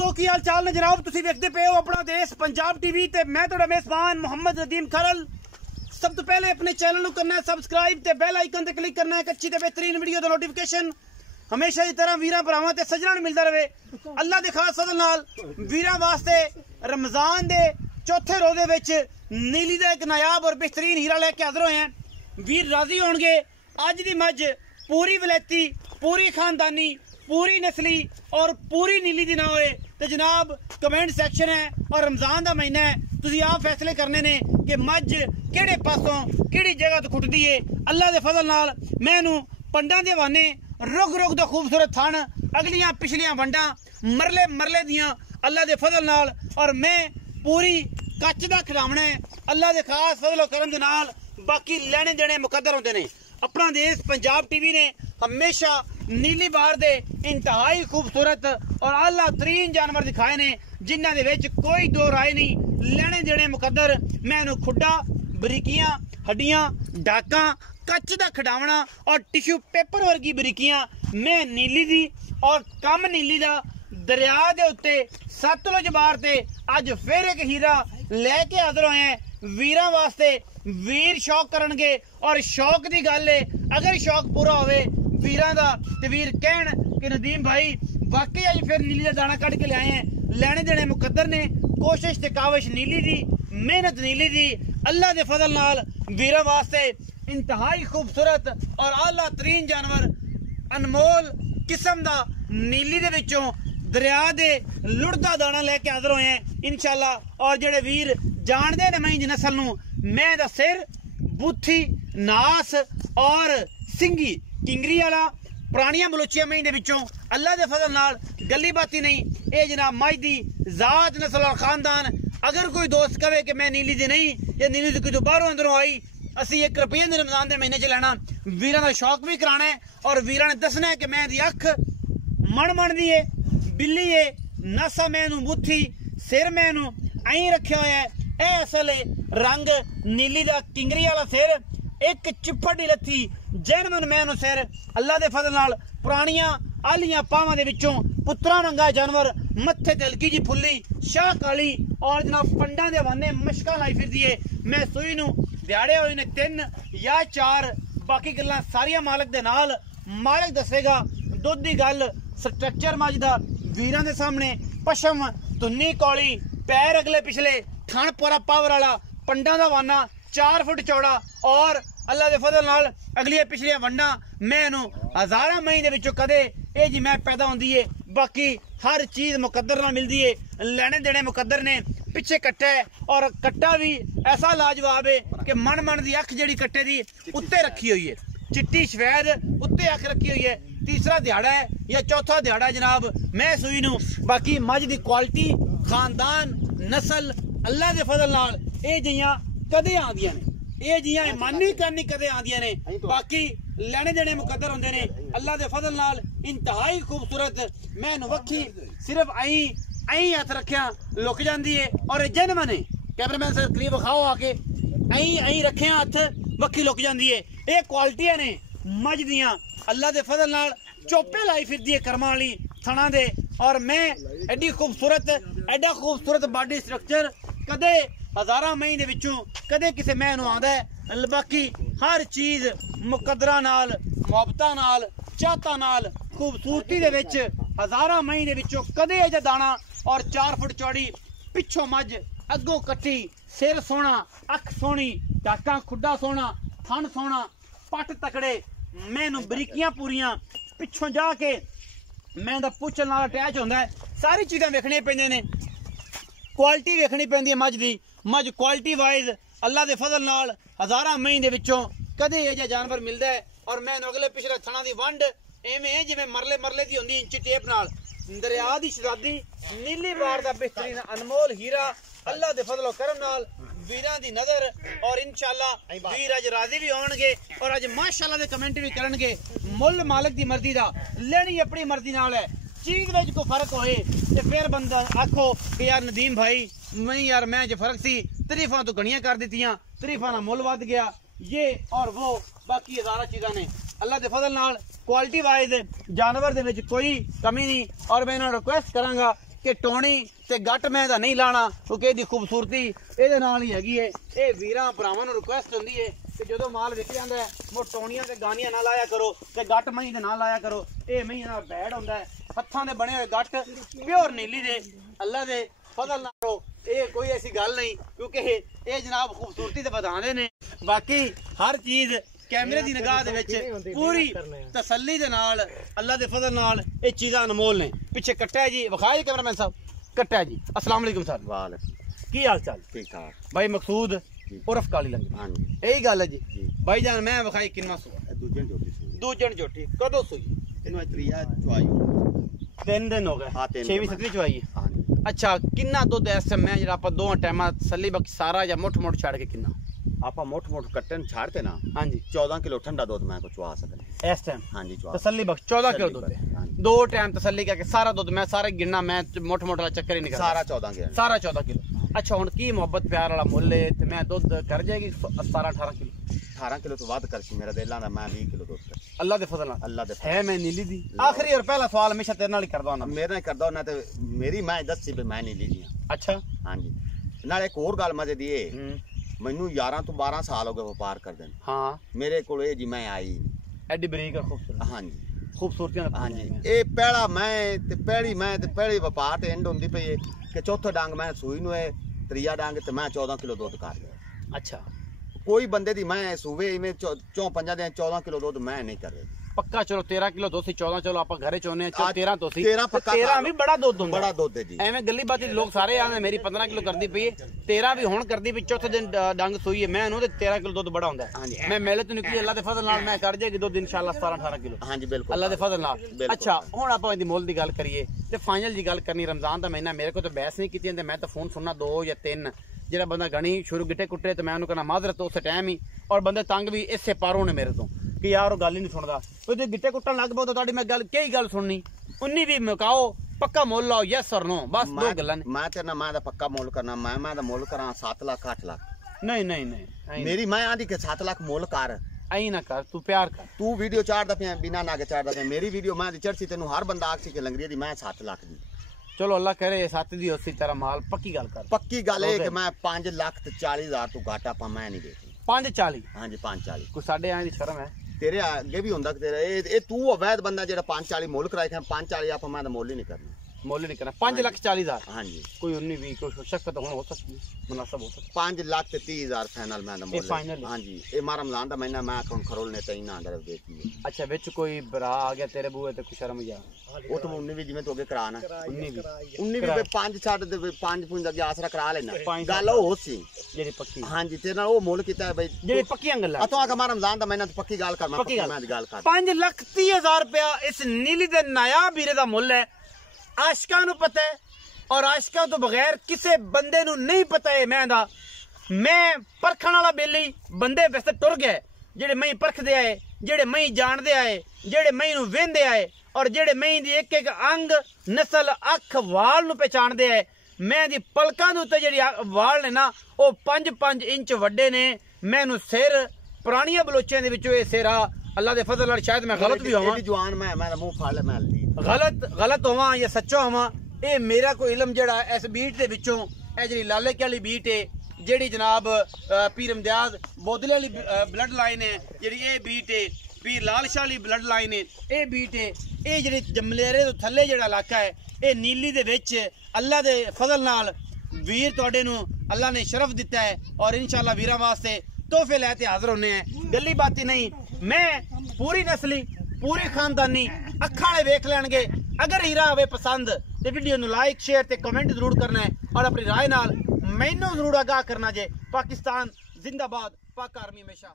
दोस्तों की हाल चाल ने जनाब तुसी देखते पे हो अपना देश पंजाब टीवी ते मैं तुहाडा मेजबान मोहम्मद नदीम खरल। सब तो पहले अपने चैनल को करना है सबसक्राइब ते बेल आइकन ते क्लिक करना है अच्छी ते बेहतरीन वीडियो दा नोटिफिकेशन हमेशा की तरह वीरां भरावां ते सज्जणां नूं मिलदा रहे। अल्लाह दे खास फजल नाल वीरां वास्ते रमजान दे चौथे रोजे विच नीली दा एक नायाब और बेहतरीन हीरा लेके हाजिर होए हैं। वीर राजी होणगे। अज दी मज पूरी वलैती पूरी खानदानी पूरी नस्ली और पूरी नीली दी ना होए तो जनाब कमेंट सैक्शन है और रमजान का महीना है तुसी आप फैसले करने ने कि मज केड़े पासों केड़ी जगह तो खुटदी है। अल्लाह दे फजल नाल मैनू पंडा दे हवाने रुग रुग दा खूबसूरत थन अगलियां पिछलियां वंडा मरले मरले दियां अल्लाह दे फजल नाल और मैं पूरी कच्च दा खिलावना है अल्लाह दे खास फजल करम दे नाल। बाकी लेने देने मुकद्दर होंदे ने। अपना देश पंजाब टीवी ने हमेशा नीली बार दे इंतहाई खूबसूरत और आला तरीन जानवर दिखाए ने जिन्हां दे विच कोई दो राय नहीं। लेने देने मुकद्दर मैनू खुड्डा बरीकियां हड्डियां डाका कच्च दा खडावना और टिश्यू पेपर वर्गी बरीकियां मैं नीली दी और कम नीली दा दरिया दे उत्ते सतलुज बार ते अज फिर एक हीरा लेके हाजिर होए हैं वीरां वास्ते। वीर शौक करनगे और शौक दी गल है अगर शौक पूरा होवे वीरां दा ते वीर कहन कि नदीम भाई वाकई अज फिर नीली दा दाना कट के ले आए हैं। लेने देने मुकद्दर ने कोशिश ते काविश नीली दी मेहनत नीली दी अल्लाह दे फजल नाल वीरां वास्ते इंतहाई खूबसूरत और आला तरीन जानवर अनमोल किस्म दा नीली दे विचों दरिया दे लुड़दा दाना लेके हाजिर होए हैं इंशाअल्लाह। और जेड़े वीर जानदे ने मैं नस्ल नूं मैं दा सिर बूथी नास और सिंगी किंगरी वाला पुरानियां बलोचिया मई दे विचों अल्लाह दे फजल नाल गली बाती नहीं ये जनाब मई दी जात नस्ल और खानदान। अगर कोई दोस्त कहे कि मैं नीली दी नहीं या नीली दी कोई बाहरों अंदरों आई असी 1 रुपये दे रमजान दे महीने च लेना वीरां दा शौक भी कराना है और वीरां ने दसना है कि मैं दी अख मन मन दी है बिल्ली है नासा मैनू बुथी सिर मैनू आई रखा हुआ है। ए असल रंग नीली दा किंगरी वाला सिर एक चिपड़ी लत्थी जैनमन मैनू सिर अल्लाह दे फजल नाल पुरानियां आलियां पावां दे विचों पुत्रा रंगा जानवर मत्थे ते हल्की जी फुल्ली शाह काली और जनाब पंडा दे हवाने मशका लाई फिरदी है। मैं सूई नू दिहाड़े होए ने 3 या 4 बाकी गल्लां सारियां मालक दे नाल मालक दसेगा। दुध दी गल स्ट्रक्चर मज दा वीरां दे सामने पशम धुन्नी कौली पैर अगले पिछले थन पूरा पावर वाला पंडा दा वाना 4 फुट चौड़ा और अल्लाह दे फजल नाल अगलियां पिछलियां वंडा मैनू हजारां मई दे विचों कदे ए जी मैं पैदा होंदी है। बाकी हर चीज मुकद्दर नाल मिलदी है लेने देने मुकद्दर ने। पिछे कट्टा है और कट्टा भी ऐसा लाजवाब है कि मन मन दी अख जेड़ी कट्टे दी उत्ते रखी हुई है चिट्टी सफेद उत्ते अख रखी हुई है। तीसरा दिहाड़ा है या चौथा दिहाड़ा है जनाब मैं सूई नू। बाकी मज दी क्वालिटी खानदान नस्ल अल्लाह दे फजल नाल ए जियां कदे आंदियां ने ए जियां मानी करनी कदे आंदियां ने। बाकी लेने देने मुकद्दर होंदे ने अल्लाह दे फजल नाल इंतहाई खूबसूरत मैनू वक्खी सिर्फ आई हथ रखिया लुक जाती है और जन्मन है कैमरामैन सर करीब खाओ आके आई रखिया हथ वक्खी लुक जाती है। ये क्वालिटियां ने मज दियां अल्लाह दे फजल नाल चोपे लाई फिरदी है कर्मा वाली थना दे और मैं एडी खूबसूरत एडा खूबसूरत बॉडी स्ट्रक्चर कदे हजारां मई दे विचों कदे किसे मैनू आंदा है। बाकी हर चीज मुकद्दरा नाल मुहब्बतां नाल चाहता नाल खूबसूरती दे विच हजारां मई दे विचों कदे अज दाना और 4 फुट चौड़ी पिछों मज अगों कट्टी सिर सोहना अख सोहनी डाका खुड्डा सोहना थन सोहना पट तकड़े मैनू बरीकियां पूरियां पिछों जाके मैं दा पुछ नाल अटैच होंदा है। सारी चीज़ां वेखनी पैंदियां ने क्वालिटी वेखनी पैंदी है मज दी। मज क्वालिटी वाइज अल्लाह दे फजल नाल हजारां मई दे विचों कदे ये जानवर मिलदा है और मैं अगले पिछले थना दी वंड एवें जिवें मरले मरले दी हुंदी इंची टेप नाल दरिया दी शरादी नीली बार दा बेहतरीन अनमोल हीरा अल्लाह दे फजल करम नाल वीरां दी नजर और इंशाअल्लाह वीर अज राजी भी होणगे और अज माशाअल्लाह दे कमेंट भी करनगे। मुल मालिक दी मर्जी दा लेनी अपनी मर्जी नाल है चीज विच कोई फर्क होए ते फिर बंदा आखो कि यार नदीम भाई नहीं यार मैं जो फर्क सी तरीफां तो घणियां कर दित्तियां तरीफां दा मुल वध गया ये और वो बाकी हजारा चीज़ां ने अल्लाह के फजल नाल क्वालिटी वाइज जानवर दे विच कोई कमी नहीं। और मैं इन्हां रिक्वेस्ट करांगा कि टोनी ते गट मैं दा नहीं लाना क्योंकि इहदी खूबसूरती इहदे नाल ही हैगी है। ये वीरां भरावां नूं रिक्वेस्ट हुंदी है कि जदों माल विक जांदा है मो टोनियां ते गानियां ना लाया करो ते गट मही दे ना लाया करो। ये मही नाल बैड हुंदा है, हत्थां दे बने हुए गट प्योर नीली दे अल्लाह दे फजल नाल। ये कोई ऐसी गल नहीं क्योंकि ये जनाब खूबसूरती ते बधांदे ने। बाकी हर चीज कैमरे की निगाह दे विच पूरी तसल्ली दे नाल अल्लाह दे फजल नाल ये चीज़ां अनमोल ने। पिछे कट्टा है जी, विखाए कैमरामैन साहब कट्टा है जी। अस्सलाम वालेकुम सर। वालेकुम, की हाल चाल? ठीक ठाक भाई मकसूद उर्फ काली लंगी। हाँ जी, यही गल है जी। भाई जान मैं विखाई किन्ना सुआ? दूजन झोटी कदों सुई? 3 दिन हो गए। 6वीं 7वीं चवाई है। अच्छा किन्ना दुध इस टाइम मैं जरा आप दो टाइम तसल्ली बख्श सारा या मुठ मुठ छड़ के किन्ना आप मोट कट्टे छाड़ते ना? हाँ जी 14 किलो ठंडा दूध मैं को चुआ सकते इस टाइम। हाँ जी तसल्ली बख्श 14 किलो दूध है। 2 टाइम तसल्ली करके सारा दूध मैं सारे गिनना मैं मोट मोट वाला चक्कर ही निकल सारा 14 किलो। सारा 14 किलो। अच्छा हुन की मोहब्बत प्यार वाला मुल है ते मैं दूध कर जाएगी 17-18 किलो। 18 किलो तो वध कर सी मेरा दिल आंदा मैं 20 किलो दूध कर। अल्लाह दे फजल नाल। अल्लाह दे है मैं नीली दी। आखिरी और पहला सवाल हमेशा तेरे नाल ही करदा हूं। मेरे नाल करदा ना ते मेरी मैं दस्सी पे मैं नीली दी। अच्छा हाँ जी नाल एक और गल मजे दी है मैनू 11 तो 12 साल हो गए व्यापार करदे। हाँ मेरे कोल जी मैं आई एडी बरीक और खूबसूरत। हाँ जी खूबसूरती। हाँ जी ये पहला मैं ते पहली व्यापार ते एंड हुंदी पई है कि चौथा डांग मैं सूई नु है, त्रीया डांग ते मैं 14 किलो दूध कर लिया। अच्छा कोई बंदे दी मैं सूबे में 4-5 दिन 14 किलो दूध मैं नहीं कर रही। पक्का चलो 13 किलो दो सी 14 चलो आप घरे चोने 13 तो सी 13 पक्का 13 भी बड़ा दूध हुंदा। बड़ा दूध है जी। एवें गली बात लोग सारे आंदे मेरी 15 किलो करदी पई 13 भी हुन करदी पई। चौथे दिन डंग सूई है मैं नु ते 13 किलो दूध बड़ा हुंदा है। मैं मेले तो निकली अल्लाह दे फजल नाल मैं कर जाएगी दूध इंशाल्लाह 17-18 किलो। हां जी बिल्कुल अल्लाह दे फजल नाल। अच्छा हुन आप इहदी मोल दी गल करिए ते फाइनल दी गल करनी। रमजान दा महीना मेरे को तो बहस नहीं कीती ते मैं तो फोन सुनना 2 या 3 जेड़ा बंदा गणी शुरू गिट्टे कुट्टे ते मैं उन्हें कहना माजरत उस टाइम ही। और बंदे तंग भी इससे पारों ने मेरे तो कि यार गल ही नहीं सुनदा तो गिट्टे कुट्टन लग पो तो तुहाडी मैं गल कई गल सुननी उन्नी भी मुकाओ पक्का मोल लाओ यस और नो बस 2 गल्लां ने। मैं तेरे मैं दा पक्का मोल करना मैं दा मोल करा 7 लाख 8 लाख। नहीं नहीं नहीं मेरी मैं आंदी के 7 लाख मोल कर आई ना कर तू प्यार कर। तू वीडियो चाड़दा पे बिना नागे चाड़दा पे मेरी वीडियो मैं चढ़सी तेनू हर बंदा आखसी के लंगरी दी मैं 7 लाख दी। चलो अल्लाह करे 7 दी होसी तेरा माल पक्की गल कर। पक्की गल है कि मैं 5 लाख ते 40 हजार तू घाटा पा मैं नहीं देती। 540 हां जी 540 को साडे आए दी शर्म है तेरे आगे भी हुंदा तेरा ए तू अवैध बंदा जेड़ा 540 मोल कराए थे 540 आप मैं मोल ही नहीं करना। मोल नहीं करना 5,40,000। हां जी कोई 19-20 कोई शक तो हो सकती है मुनासिब हो सकती 5 लाख ते 30 हजार फाइनल मैं मोल फाइनल। हां जी ए मारा रमजान दा महीना मैं कौन खरोल ने तई ना अंदर देती है। अच्छा विच कोई भरा आ गया तेरे बूए ते कुछ शर्म जा वो तो 19 भी जिवें तो अगे कराना 19 भी 5 छाड़ दे 5 पुंज अगे आसरा करा लेना गल हो सी जेडी पक्की। हां जी तेरे नाल ओ मोल कीता है भाई जेडी पक्की गल्लां तो आके मारा रमजान दा महीना तो पक्की गल कर मैं पक्की गल कर 5,30,000 रुपया इस नीली दे नायाब हीरे दा मुੱਲ है। आशिकां नू पता है और आशिकां तो बगैर किसी बंदे नू नहीं पता है। मैं परखण वाला बेली बंदे वैसे टुर गए जेड़े मई परखदे आए जेड़े मई जानदे आए जेड़े मई नू वेंदे आए और जेड़े मई दी एक अंग नस्ल अख वाल नू पहचानदे आए। मैं दी पलकां दे उत्ते जेड़ी वाल ने ना ओ 5-5 इंच वड्डे ने। मैनू सिर पुरानियां बलोचियां दे विचों ए सिर अल्लाह दे फजल नाल शायद मैं गलत भी होवां जवान मैं मुंह फाड़ ले मैं गलत होवां या सच्चा होवां ए मेरा कोई इलम जेड़ा इस बीट दे विचों ए जेड़ी लाले वाली बीट है जेड़ी जनाब पीर इम्तियाज बोदले वाली ब्लड लाइन है जेड़ी ए बीट है पीर लाल शाह वाली ब्लड लाइन है ए बीट है ए जेड़ी जमलेरे तो थल्ले जेड़ा इलाका है ए नीली दे विच अल्लाह दे फजल नाल वीर तुहाडे नू अल्लाह ने शरफ दिता है और इंशाअल्लाह वीरां वास्ते तोहफे लैते हाजिर होने हैं। गली बाती नहीं मैं पूरी नस्ली पूरी खानदानी अखा वाले वेख लैणगे। अगर हीरा आवे पसंद तो वीडियो नू लाइक शेयर ते कमेंट जरूर करना है और अपनी राय नाल मैनू जरूर आगाह करना जे। पाकिस्तान जिंदाबाद, पाक आर्मी हमेशा।